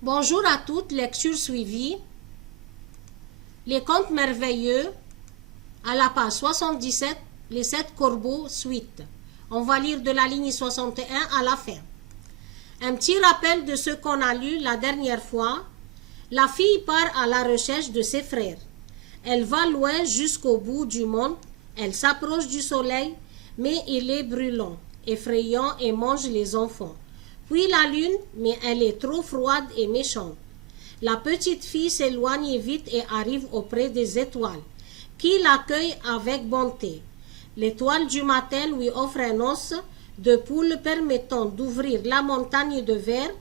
Bonjour à toutes, lecture suivie. Les contes merveilleux, à la page 77, les 7 corbeaux, suite. On va lire de la ligne 61 à la fin. Un petit rappel de ce qu'on a lu la dernière fois. La fille part à la recherche de ses frères. Elle va loin jusqu'au bout du monde. Elle s'approche du soleil, mais il est brûlant, effrayant et mange les enfants. Puis la lune, mais elle est trop froide et méchante. La petite fille s'éloigne vite et arrive auprès des étoiles, qui l'accueillent avec bonté. L'étoile du matin lui offre un os de poule permettant d'ouvrir la montagne de verre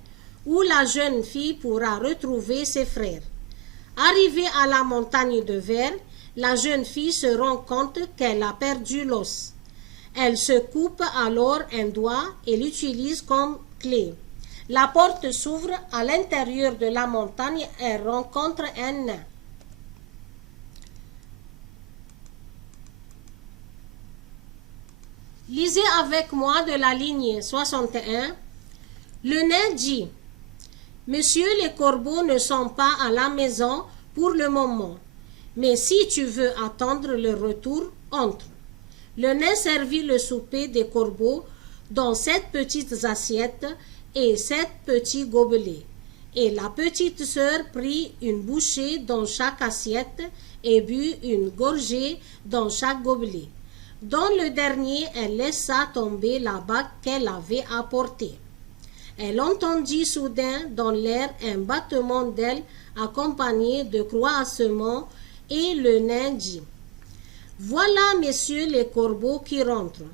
où la jeune fille pourra retrouver ses frères. Arrivée à la montagne de verre, la jeune fille se rend compte qu'elle a perdu l'os. Elle se coupe alors un doigt et l'utilise comme clé. La porte s'ouvre à l'intérieur de la montagne et elle rencontre un nain. Lisez avec moi de la ligne 61. Le nain dit: Monsieur, les corbeaux ne sont pas à la maison pour le moment, mais si tu veux attendre leur retour, entre. Le nain servit le souper des corbeaux dans 7 petites assiettes et 7 petits gobelets. Et la petite sœur prit une bouchée dans chaque assiette et but une gorgée dans chaque gobelet. Dans le dernier, elle laissa tomber la bague qu'elle avait apportée. Elle entendit soudain dans l'air un battement d'ailes accompagné de croassements et le nain dit: Voilà, messieurs les corbeaux qui rentrent.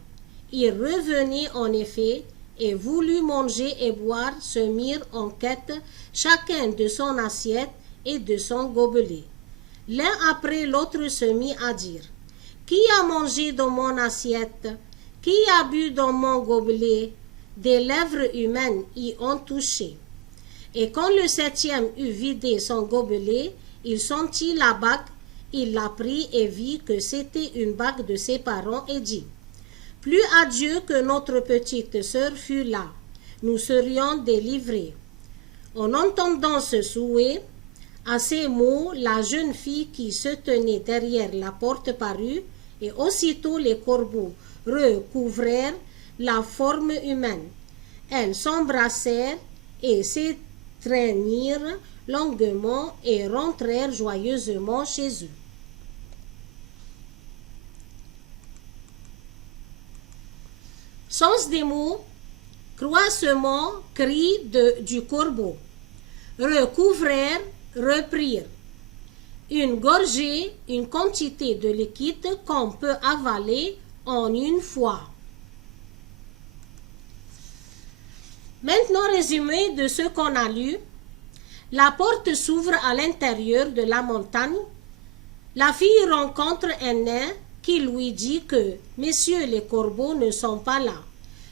Ils revenaient en effet et voulut manger et boire, se mirent en quête, chacun de son assiette et de son gobelet. L'un après l'autre se mit à dire: Qui a mangé dans mon assiette? Qui a bu dans mon gobelet? Des lèvres humaines y ont touché. Et quand le 7e eut vidé son gobelet, il sentit la bague, il la prit et vit que c'était une bague de ses parents et dit: Plus à Dieu que notre petite sœur fût là, nous serions délivrés. En entendant ce souhait, à ces mots, la jeune fille qui se tenait derrière la porte parut, et aussitôt les corbeaux recouvrèrent la forme humaine. Elles s'embrassèrent et s'étreignirent longuement et rentrèrent joyeusement chez eux. Sens des mots: croissement, cri du corbeau. Recouvrèrent, reprirent. Une gorgée, une quantité de liquide qu'on peut avaler en une fois. Maintenant, résumé de ce qu'on a lu. La porte s'ouvre à l'intérieur de la montagne. La fille rencontre un nain qui lui dit que messieurs les corbeaux ne sont pas là.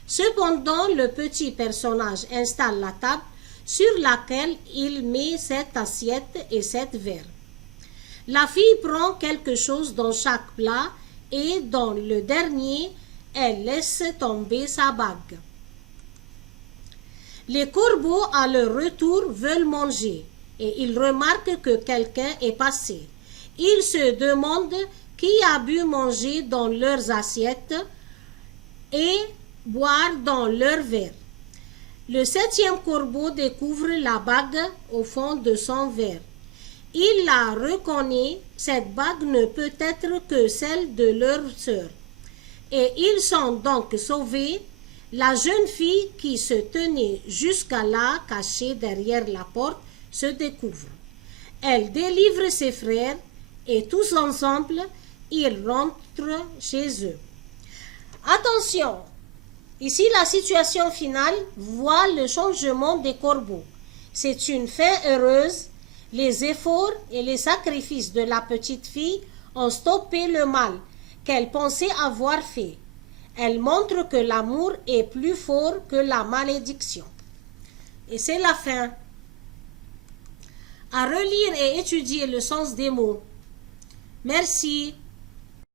Cependant, le petit personnage installe la table sur laquelle il met 7 assiettes et 7 verres. La fille prend quelque chose dans chaque plat et dans le dernier, elle laisse tomber sa bague. Les corbeaux, à leur retour, veulent manger et ils remarquent que quelqu'un est passé. Ils se demandent qui a bu manger dans leurs assiettes et boire dans leurs verres. Le 7e corbeau découvre la bague au fond de son verre. Il la reconnaît, cette bague ne peut être que celle de leur sœur. Et ils sont donc sauvés. La jeune fille qui se tenait jusqu'à là, cachée derrière la porte, se découvre. Elle délivre ses frères et tous ensemble, ils rentrent chez eux. Attention, ici la situation finale voit le changement des corbeaux. C'est une fin heureuse. Les efforts et les sacrifices de la petite fille ont stoppé le mal qu'elle pensait avoir fait. Elle montre que l'amour est plus fort que la malédiction. Et c'est la fin. À relire et étudier le sens des mots. Merci.